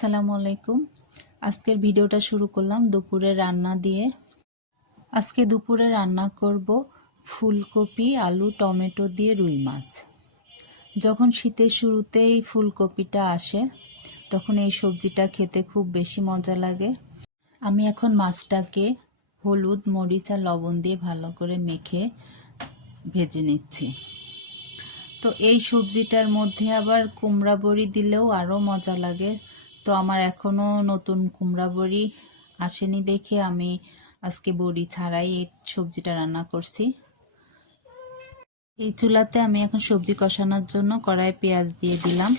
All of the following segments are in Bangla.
আসসালামু আলাইকুম। আজকের ভিডিওটা শুরু করলাম দুপুরে রান্না দিয়ে। আজকে দুপুরে রান্না করব ফুলকপি, আলু, টমেটো দিয়ে রুই মাছ। যখন শীতের শুরুতেই ফুলকপিটা আসে, তখন এই সবজিটা খেতে খুব বেশি মজা লাগে। আমি এখন মাছটাকে হলুদ, মরিচ আর লবণ দিয়ে ভালো করে মেখে ভেজে নিচ্ছি। তো এই সবজিটার মধ্যে আবার কুমড়া বড়ি দিলেও আরও মজা লাগে। তো আমার এখনও নতুন কুমড়া বড়ি আসেনি দেখে আমি আজকে বড়ি ছাড়াই এই সবজিটা রান্না করছি। এই চুলাতে আমি এখন সবজি কষানোর জন্য কড়াই পেঁয়াজ দিয়ে দিলাম।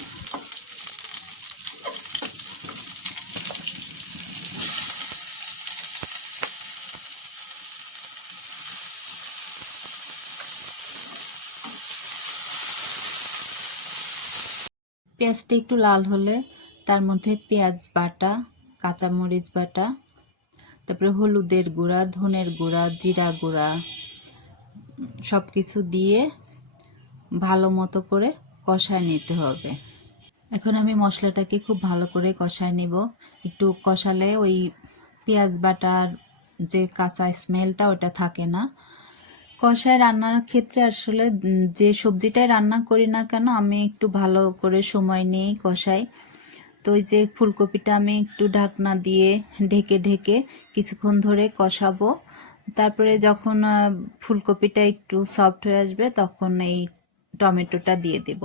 পেঁয়াজটা একটু লাল হলে তার মধ্যে পেঁয়াজ বাটা, কাঁচামরিচ বাটা, তারপরে হলুদের গুঁড়া, ধনের গুঁড়া, জিরা গুঁড়া সব কিছু দিয়ে ভালো মতো করে কষায় নিতে হবে। এখন আমি মশলাটাকে খুব ভালো করে কষায় নেব। একটু কষালে ওই পেঁয়াজ বাটার যে কাঁচা স্মেলটা ওটা থাকে না। কষায় রান্নার ক্ষেত্রে আসলে যে সবজিটাই রান্না করি না কেন, আমি একটু ভালো করে সময় নিয়েই কষাই। তো ওই যে ফুলকপিটা আমি একটু ঢাকনা দিয়ে ঢেকে ঢেকে কিছুক্ষণ ধরে কষাবো। তারপরে যখন ফুলকপিটা একটু সফট হয়ে আসবে তখন এই টমেটোটা দিয়ে দেব।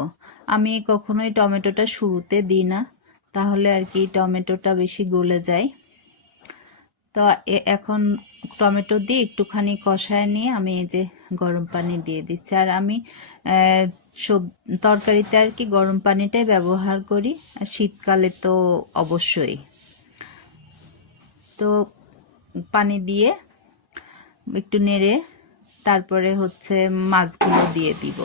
আমি কখনোই টমেটোটা শুরুতে দিই না, তাহলে আর কি টমেটোটা বেশি গলে যায়। তো এখন টমেটো দিয়ে একটুখানি কষায় নিয়ে আমি এই যে গরম পানি দিয়ে দিচ্ছি। আর আমি সব তরকারিতে আর কি গরম পানিটাই ব্যবহার করি। আর শীতকালে তো অবশ্যই। তো পানি দিয়ে একটু নেড়ে তারপরে হচ্ছে মাছগুলো দিয়ে দিব।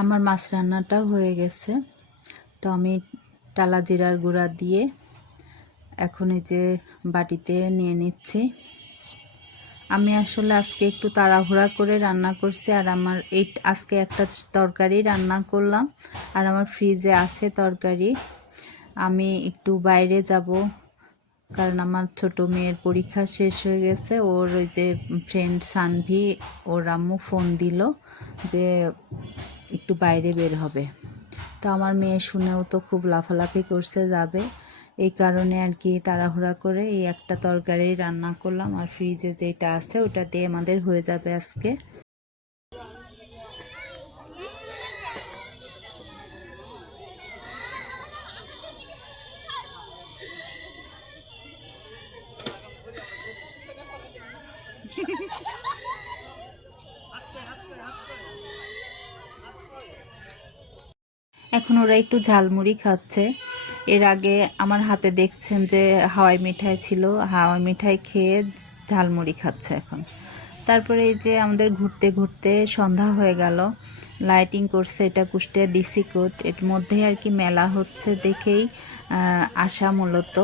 আমার মাছ রান্নাটাও হয়ে গেছে। তো আমি টালা জিরার গুঁড়া দিয়ে এখন এই যে বাটিতে নিয়ে নিচ্ছি। আমি আসলে আজকে একটু তাড়াহুড়া করে রান্না করছি আর আমার এই আজকে একটা তরকারি রান্না করলাম আর আমার ফ্রিজে আছে তরকারি। আমি একটু বাইরে যাব কারণ আমার ছোট মেয়ের পরীক্ষা শেষ হয়ে গেছে। ওর ওই যে ফ্রেন্ড সানভি, ওর আম্মু ফোন দিল যে একটু বাইরে বের হবে। তো আমার মেয়ে শুনেও তো খুব লাফালাফি করছে, যাবে। এই কারণে আর কি তাড়াহুড়া করে এই একটা তরকারি রান্না করলাম। আর ফ্রিজে যেটা আছে ওটা দিয়ে আমাদের হয়ে যাবে আজকে। এখন ওরা একটু ঝালমুড়ি খাচ্ছে। এর আগে আমার হাতে দেখছেন যে হাওয়াই মিঠাই ছিল, হাওয়াই মিঠাই খেয়ে ঝালমুড়ি খাচ্ছে এখন। তারপরে এই যে আমাদের ঘুরতে ঘুরতে সন্ধ্যা হয়ে গেল। লাইটিং করছে এটা কুষ্টিয়া ডিসি কোর্ট। এর মধ্যে আর কি মেলা হচ্ছে দেখেই আসা মূলত।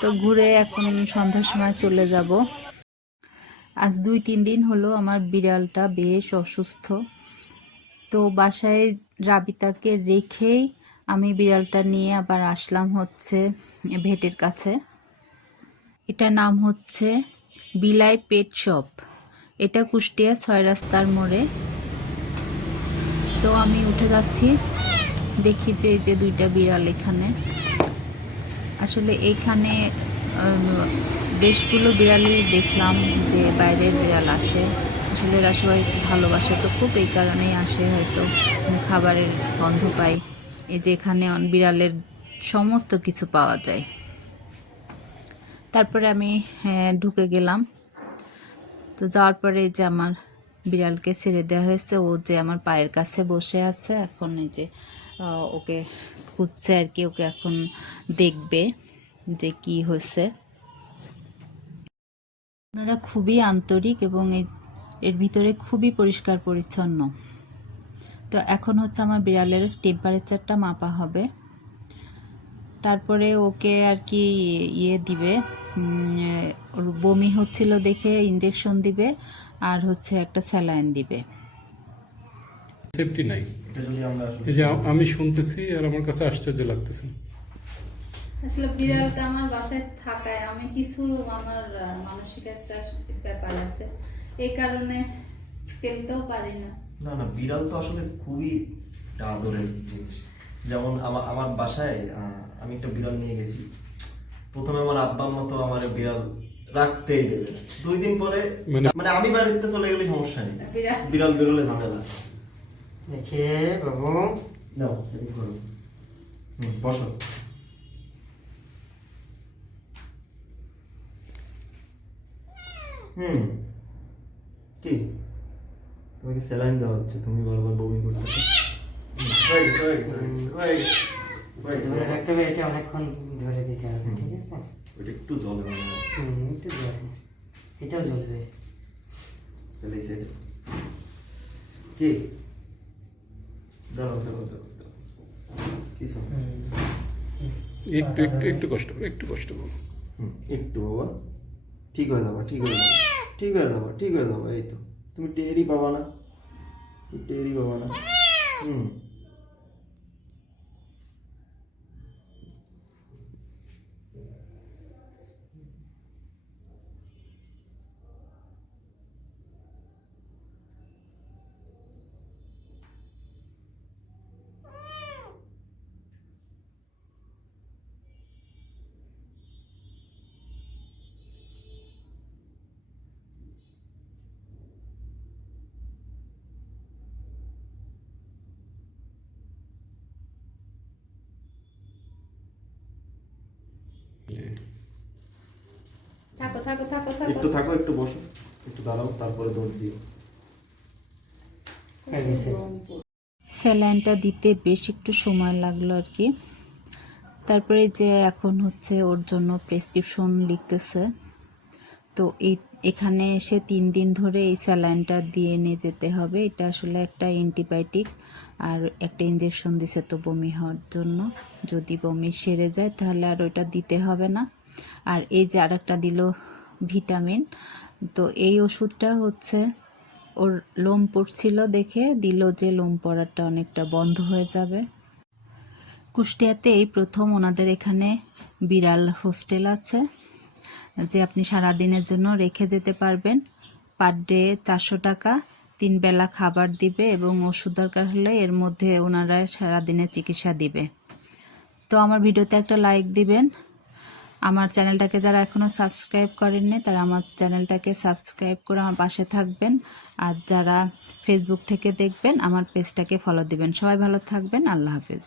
তো ঘুরে এখন সন্ধ্যার সময় চলে যাব। আজ দুই তিন দিন হলো আমার বিড়ালটা বেশ অসুস্থ। তো বাসায় রাবিতাকে রেখেই আমি বিড়ালটা নিয়ে আবার আসলাম হচ্ছে ভেটের কাছে। এটা নাম হচ্ছে বিলাই পেট শপ। এটা কুষ্টিয়া ছয় রাস্তার মোড়ে। তো আমি উঠে যাচ্ছি, দেখি যে এই যে দুইটা বিড়াল এখানে। আসলে এইখানে বেশগুলো বিড়ালই দেখলাম যে বাইরের বিড়াল আসে। এরা সবাই ভালোবাসে তো খুব এই কারণেই আসে হয়তো খাবারের গন্ধ পাই। এই যে এখানে বিড়ালের সমস্ত কিছু পাওয়া যায়। তারপরে আমি ঢুকে গেলাম। তো যাওয়ার পরে যে আমার বিড়ালকে ছেড়ে দেওয়া হয়েছে, ও যে আমার পায়ের কাছে বসে আছে, এখন এই যে ওকে খুঁজছে আর কি, ওকে এখন দেখবে যে কি হয়েছে। ওনারা খুবই আন্তরিক এবং এই এর ভিতরে খুবই পরিষ্কার পরিচ্ছন্ন। তো এখন হচ্ছে আমার বিড়ালের টেম্পারেচারটা মাপা হবে। তারপরে ওকে আর কি ইয়ে দিবে ওর বমি হচ্ছিল দেখে ইঞ্জেকশন দিবে আর হচ্ছে একটা স্যালাইন দিবে। সেফটি নাই। এটা যদি আমরা এই যে আমি শুনতেছি আর আমার কাছে আশ্চর্য লাগতেছে। আসলে বিড়ালটা আমার বাসায় থাকায় আমি কিছু আমার মানসিক একটা ব্যাপার আছে। এই কারণে ফেলতেও পারি না। না না বিড়াল তো আসলে খুবই আদরের জিনিস। যেমন আমার আমার বাসায় আমি একটা বিড়াল নিয়ে গেছি। প্রথমে আমার আব্বার মতো আমার বিড়াল রাখতেই দেবে দুই দিন পরে মানে- মানে আমি বাড়িতে চলে গেলে সমস্যা নেই। বিড়াল। বিড়াল বেরোলে ঝামেলা। দেখে বাবু। নাও এদিক করো। বসো। হুম। কি? তোমাকে স্যালাইন দেওয়া হচ্ছে তুমি বারবার বমি করতেছো। হয়ে গেছে হয়ে গেছে হয়ে গেছে হয়ে গেছে হয়ে রাখতে হবে এটা অনেকক্ষণ ধরে দিতে হবে ঠিক আছে? ওইটা একটু জলে মনে হয় একটু জল এটাও জ্বলবে। তাহলে এই সাইডে কি? দাঁড়াও দাঁড়াও দাঁড়াও দাঁড়াও। কি সব একটু একটু একটু কষ্ট করো একটু কষ্ট করো একটু বাবা। ঠিক হয়ে যাবা ঠিক হয়ে যাবা। ঠিক হয়ে যাবা, ঠিক হয়ে যাব, এই তো। তুমি টেরই পাবা না। টেরই পাবা না। হুম। থাকো থাকো থাকো একটু থাকো একটু বসো। একটু দাঁড়াও তারপরে দৌড় দিও হয়ে স্যালাইনটা দিতে বেশ একটু সময় লাগল আর কি। তারপরে যে এখন হচ্ছে ওর জন্য প্রেসক্রিপশন লিখতেছে। তো এই এখানে এসে তিন দিন ধরে এই স্যালাইনটা দিয়ে নিয়ে যেতে হবে। এটা আসলে একটা অ্যান্টিবায়োটিক আর একটা ইঞ্জেকশন দিছে তো বমি হওয়ার জন্য। যদি বমি সেরে যায় তাহলে আর ওইটা দিতে হবে না। আর এই যে আরেকটা দিল ভিটামিন। তো এই ওষুধটা হচ্ছে ওর লোম পড়ছিল দেখে দিল যে লোম পড়াটা অনেকটা বন্ধ হয়ে যাবে। কুষ্টিয়াতে এই প্রথম ওনাদের এখানে বিড়াল হোস্টেল আছে, যে আপনি সারা দিনের জন্য রেখে যেতে পারবেন। পার ডে চারশো টাকা, তিন বেলা খাবার দিবে এবং ওষুধ দরকার হলে এর মধ্যে ওনারা সারাদিনের চিকিৎসা দিবে। তো আমার ভিডিওতে একটা লাইক দিবেন আমার চ্যানেলটাকে যারা এখনও সাবস্ক্রাইব করেননি, তারা আমার চ্যানেলটাকে সাবস্ক্রাইব করে আমার পাশে থাকবেন। আর যারা ফেসবুক থেকে দেখবেন, আমার পেজটাকে ফলো দিবেন। সবাই ভালো থাকবেন। আল্লাহ হাফিজ।